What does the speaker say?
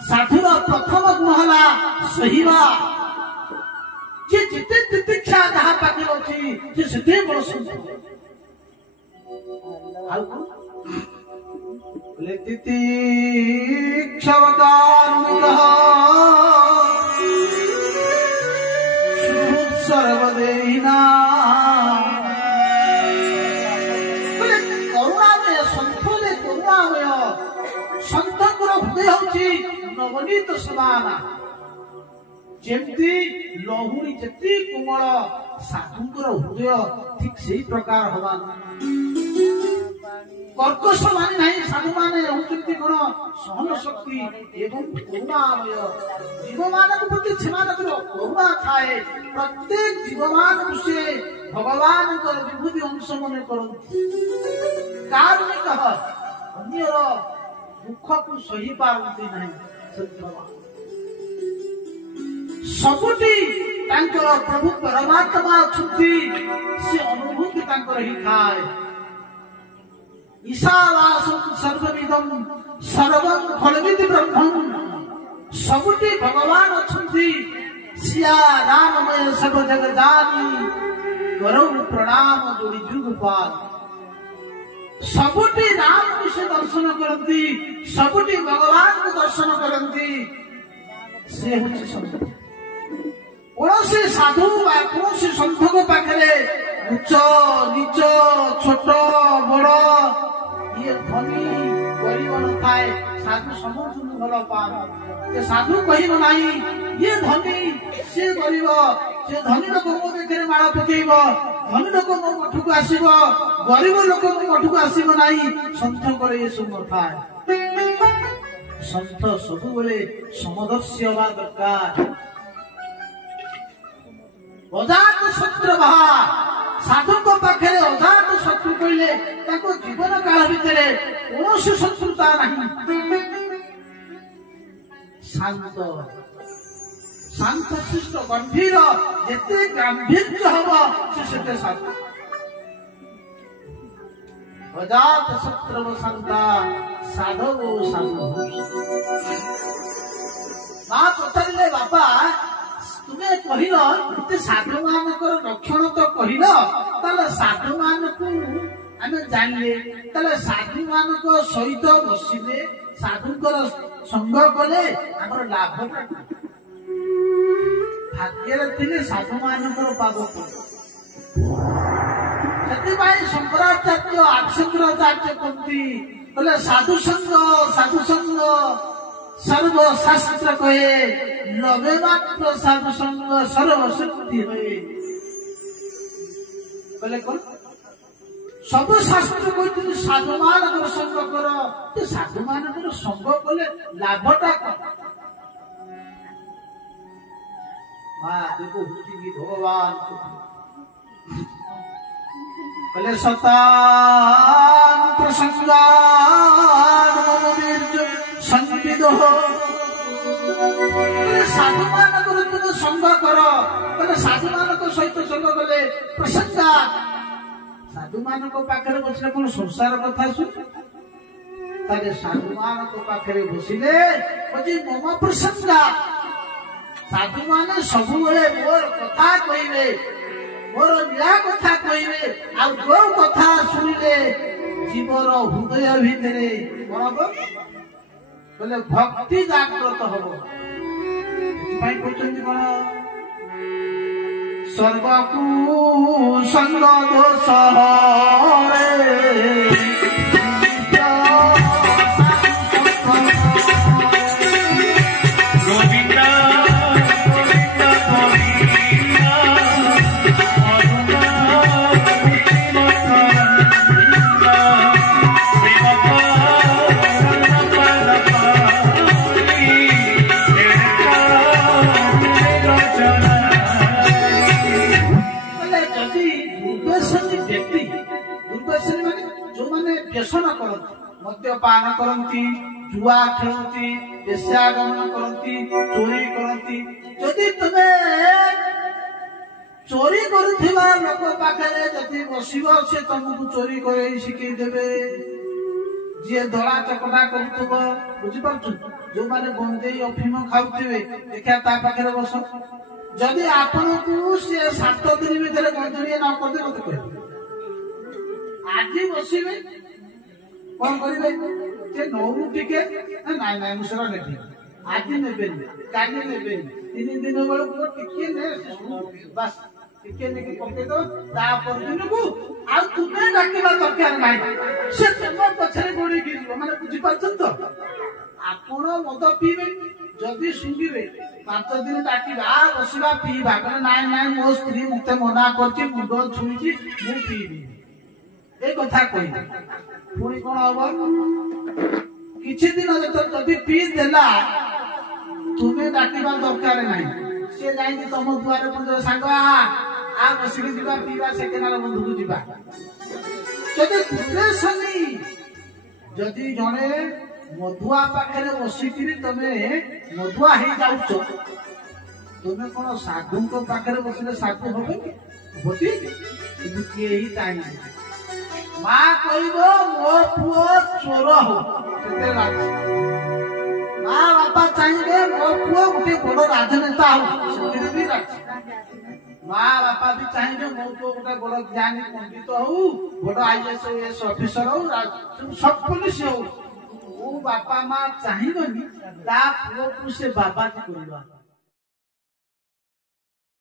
साधुर प्रथम गुण है सहिबा जे जिते तितिक्षा जहाँ पाखे अच्छी जे सेते बड़ संत बोले तितिक्षवकारुणिकः सर्वदेहिना बोले करुणामय संतले करुणामय संतर हृदय हूँ नवनीत समाना जेमती लहुरी जेती कोमल साधुंकर हृदय ठीक से प्रकार हवा कर्कश मानी नहीं साधु माने होचंती कोन सहन शक्ति एवं करुणामय जीव मानक प्रति सेमानकर करुणा थाए प्रत्येक जीव मानक से भगवान को विभूति अंश मने करंती कारुणिक अन्यर दुख को सही पारंती नहीं सबुटी तांकर प्रभु परमात्मा छुट्टी से अनुभूति तांकर ही थाए ईशावासं सर्वमिदं सर्वं खलविति ब्रह्मं सबुटी भगवान अछंती सिया राममय सब जग जानी करौ प्रणाम जोड़ी जुगपाल सबुटी राम को से दर्शन करती सबुटी भगवान को दर्शन करती से होची संत कौनसी साधु कौनसी संत को पाखरे उच्च नीच छोट बड़ ये धनी गरीब न थाए साधु समस्त भल पान साधु कहब ना ये धनी से गरीब से धनी लोक मो देखे माड़ पकेब धनी लोक मो मठ को आसब गरीब लोक मो मठ को आसब ना सन्थ को ये सब थाए सन्थ सब बेले समदर्शी हवा दरकार अजात शत्रु बहा साधु को पाखे अजात शत्रु कहले जीवन काल भितर कौन शत्रुता नहीं शांत शांत शिष्ट गंभीर जिते गांभीर्य हम से शांत अजात शत्रु शांता साधव साधु माँ पचारे बापा तुम्हें कहल साधु मान लक्षण तो कहल साधु मान को आम जानले साधु मान सहित बसिले साधुकर संग कले आमर लाभटा भाग्य थे साधु मान पाद से शंकराचार्य आदिशंकराचार्य कहती बोले साधु संग सर्वशास्त्र कहे लवे मात्र साधु संग सर्वशक्ति हुए बोले कौन सब शास्त्र कहते साधु मान संग कर साधु मान संग कले लाभटा कौन भगवान बोले सतान प्रसंगान संविद साधु मान तुम संग कर साधु मान सहित संग कले प्रसंगा साधु मान पाखे बसले कौन संसार कथा शुण साधु मान पाखे बसले मम प्रसंगा साधु मान सब मोर कथा कहे मोर लीला कथा कहे जो कथा शुणिले जीवर हृदय भितर बोले भक्ति जागृत हम कहते कौन सर्वकु संग दोष मद्यपान करती जुआ खेलती वेश्यागमन करती चोरी करती जदि तुम्हें चोरी करुवा लोक पाखे जदि बसब से तुमको चोरी कर शिखई देवे जी दला चकटा कर बुझीपार जो माने गंजेई अफिम खाऊथिबे देखा ता पाखे बस जदि आपनकू से 7 दिन भीतर गंजड़िए न करदे मत कह आज बसिबे कौन करिबे जे नौरु टिके नाइ नाइ मुसरा नेबी आज नेबेनी काली नेबेनी 3 दिन बेलू टिके ने बस टिके ने पके दो ता पर दिन को आ तुमे डाकिबा दरकार नाही से तुम पछरे गोड़ी गिरबो माने बुझी पाछन तो आपण मद पीबे जदि सुंगिबे 5 दिन डाकिबा बसिबा पीबा कहले नाइ नाइ मो स्त्री मते मना करछि मुंड छुईछि मु पीबी ए कथा कहि पुणी कोन हबो किछि दिन जदि पी देला तुमे डाकिबा दरकार नाही से जाई तुम दुआरे पंजर सांग आ बसिकी जीवा पीवा से केनार बंधु को जीवा जदि दुर्देशनी जदि जने मधुआ पाखे बसिकी तमे मधुआ ही जाउछ तुमे कोन साधु को पाखे बसिले साधु होबे कि होती किंतु के ही ताई मां कहबो मो पुओ चोर हो केते राज मां बापा चाहिए मो पुओ गोटे बड़ राजनेता हो सेते भी राज माँ बापा भी चाहिए मो पुओ गोटे बड़ ज्ञानी पंडित हो बड़ आईएएस ऑफिसर हो सब पुलिस हो वो बापा माँ चाहिए ता पुओ को से बाबा जी करवा